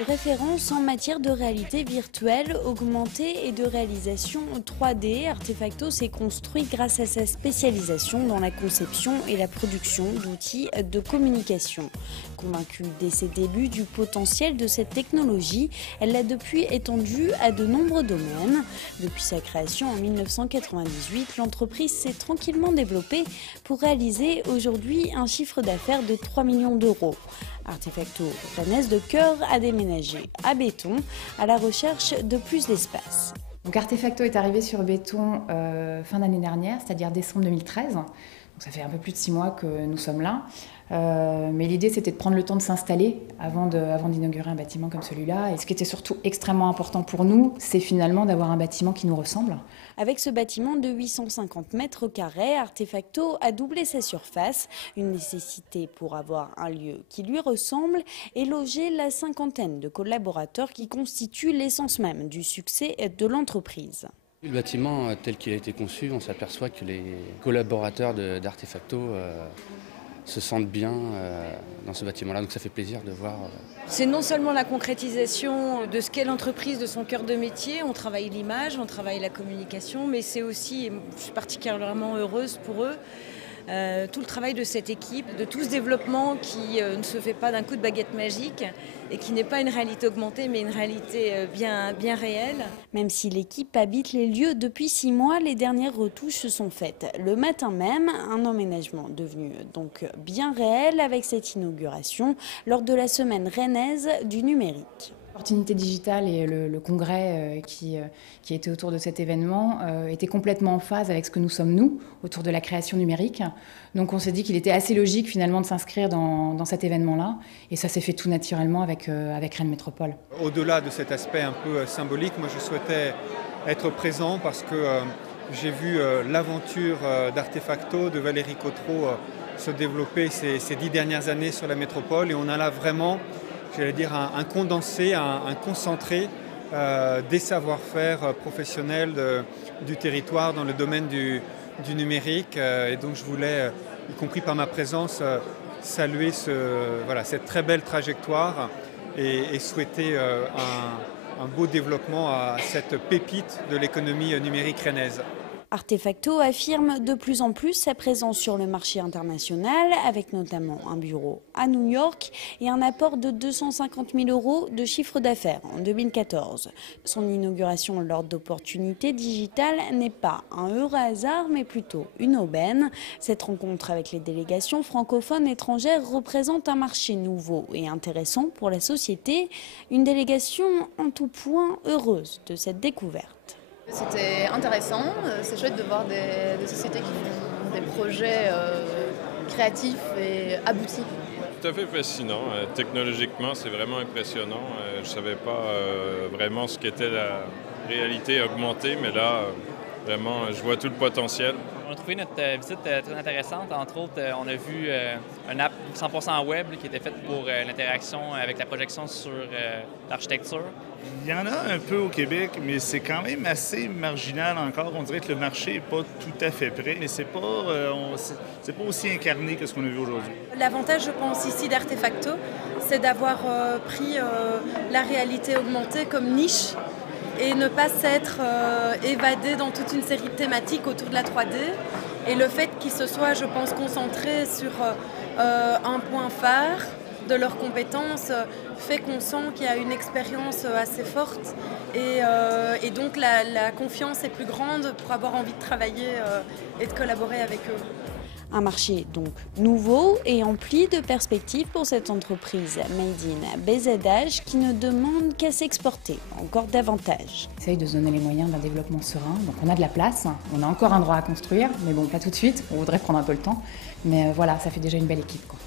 Référence en matière de réalité virtuelle, augmentée et de réalisation 3D, Artefacto s'est construit grâce à sa spécialisation dans la conception et la production d'outils de communication. Convaincue dès ses débuts du potentiel de cette technologie, elle l'a depuis étendue à de nombreux domaines. Depuis sa création en 1998, l'entreprise s'est tranquillement développée pour réaliser aujourd'hui un chiffre d'affaires de 3 millions d'euros. Artefacto Rennes de cœur a déménagé à Béton à la recherche de plus d'espace. Donc Artefacto est arrivé sur Béton fin d'année dernière, c'est-à-dire décembre 2013. Donc ça fait un peu plus de 6 mois que nous sommes là. Mais l'idée, c'était de prendre le temps de s'installer avant d'inaugurer un bâtiment comme celui-là. Et ce qui était surtout extrêmement important pour nous, c'est finalement d'avoir un bâtiment qui nous ressemble. Avec ce bâtiment de 850 mètres carrés, Artefacto a doublé sa surface, une nécessité pour avoir un lieu qui lui ressemble et loger la cinquantaine de collaborateurs qui constituent l'essence même du succès de l'entreprise. Le bâtiment tel qu'il a été conçu, on s'aperçoit que les collaborateurs d'Artefacto se sentent bien dans ce bâtiment-là, donc ça fait plaisir de voir. C'est non seulement la concrétisation de ce qu'est l'entreprise, de son cœur de métier, on travaille l'image, on travaille la communication, mais c'est aussi, et je suis particulièrement heureuse pour eux, tout le travail de cette équipe, de tout ce développement qui ne se fait pas d'un coup de baguette magique et qui n'est pas une réalité augmentée mais une réalité bien réelle. Même si l'équipe habite les lieux depuis 6 mois, les dernières retouches se sont faites. Le matin même, un emménagement devenu donc bien réel avec cette inauguration lors de la semaine rennaise du numérique. L'opportunité digitale et le congrès qui était autour de cet événement était complètement en phase avec ce que nous sommes nous, autour de la création numérique. Donc on s'est dit qu'il était assez logique finalement de s'inscrire dans cet événement-là. Et ça s'est fait tout naturellement avec Rennes Métropole. Au-delà de cet aspect un peu symbolique, moi je souhaitais être présent parce que j'ai vu l'aventure d'Artefacto, de Valérie Cotreau se développer ces 10 dernières années sur la métropole. Et on a là vraiment, j'allais dire, un condensé, un concentré des savoir-faire professionnels du territoire dans le domaine du numérique. Et donc je voulais, y compris par ma présence, saluer cette très belle trajectoire et souhaiter un beau développement à cette pépite de l'économie numérique rennaise. Artefacto affirme de plus en plus sa présence sur le marché international, avec notamment un bureau à New York et un apport de 250 000 euros de chiffre d'affaires en 2014. Son inauguration lors d'opportunités digitales n'est pas un heureux hasard, mais plutôt une aubaine. Cette rencontre avec les délégations francophones étrangères représente un marché nouveau et intéressant pour la société. Une délégation en tout point heureuse de cette découverte. C'était intéressant, c'est chouette de voir des sociétés qui font des projets créatifs et aboutis. Tout à fait fascinant. Technologiquement, c'est vraiment impressionnant. Je ne savais pas vraiment ce qu'était la réalité augmentée, mais là, vraiment, je vois tout le potentiel. On a trouvé notre visite très intéressante. Entre autres, on a vu une app 100% web qui était faite pour l'interaction avec la projection sur l'architecture. Il y en a un peu au Québec, mais c'est quand même assez marginal encore. On dirait que le marché n'est pas tout à fait prêt, mais c'est pas aussi incarné que ce qu'on a vu aujourd'hui. L'avantage, je pense, ici d'Artefacto, c'est d'avoir pris la réalité augmentée comme niche et ne pas s'être évadé dans toute une série de thématiques autour de la 3D. Et le fait qu'ils se soient, je pense, concentrés sur un point phare de leurs compétences fait qu'on sent qu'il y a une expérience assez forte et donc la confiance est plus grande pour avoir envie de travailler et de collaborer avec eux. Un marché donc nouveau et empli de perspectives pour cette entreprise Made in BZH qui ne demande qu'à s'exporter encore davantage. On essaye de se donner les moyens d'un développement serein. Donc on a de la place, on a encore un droit à construire, mais bon, pas tout de suite, on voudrait prendre un peu le temps. Mais voilà, ça fait déjà une belle équipe, quoi.